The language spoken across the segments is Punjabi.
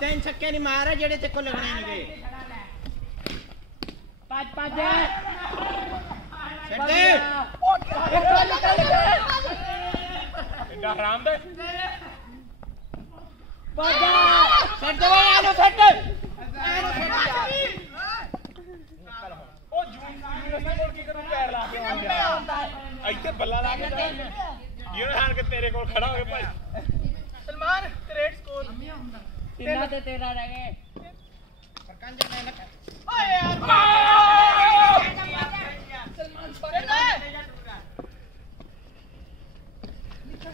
तीन छक्के नहीं मारा जेड़े ते को लगने नहीं गए पाँच पाँच छड्डे एडा हराम दे बाजा छड्ड दे आलो छड्ड ओ जून बोल की करूं पैर ला के ਇੱਥੇ ਬੱਲਾ ਲਾ ਕੇ ਇਹ ਹਾਲ ਕੇ ਤੇਰੇ ਕੋਲ ਖੜਾ ਹੋਵੇ ਭਾਈ ਸਲਮਾਨ ਰੇਟ ਸਕੋਰ ਤਿੰਨਾਂ ਤੇ 13 ਰਹਿ ਗਏ ਕੰਜਰ ਨੇ ਲੱਗਾ ਓਏ ਯਾਰ ਸਲਮਾਨ ਫੜੇ ਨਿਕਲ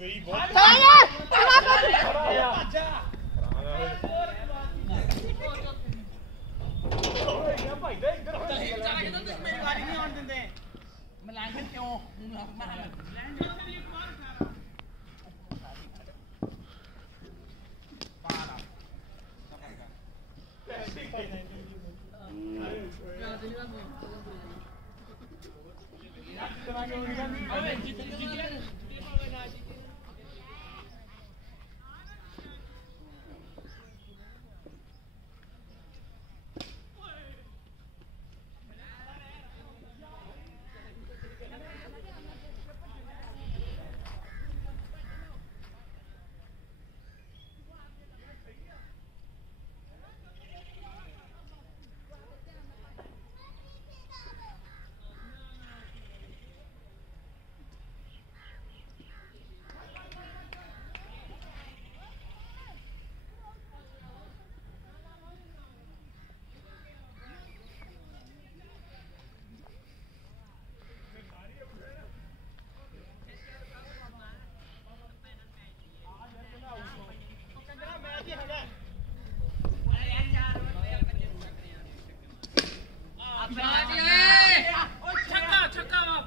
ਗਈ ਬਹੁਤ ਭਾਈ ਦੇ ਇੱਧਰ ਮੇਰੀ ਗਾੜੀ ਨਹੀਂ ਆਉਣ ਦਿੰਦੇ ਮਲਾਂਗੇ ਕਿਉਂ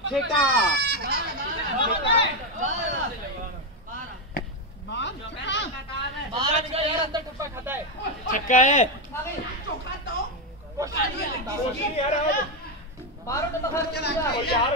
छक्का छक्का है यार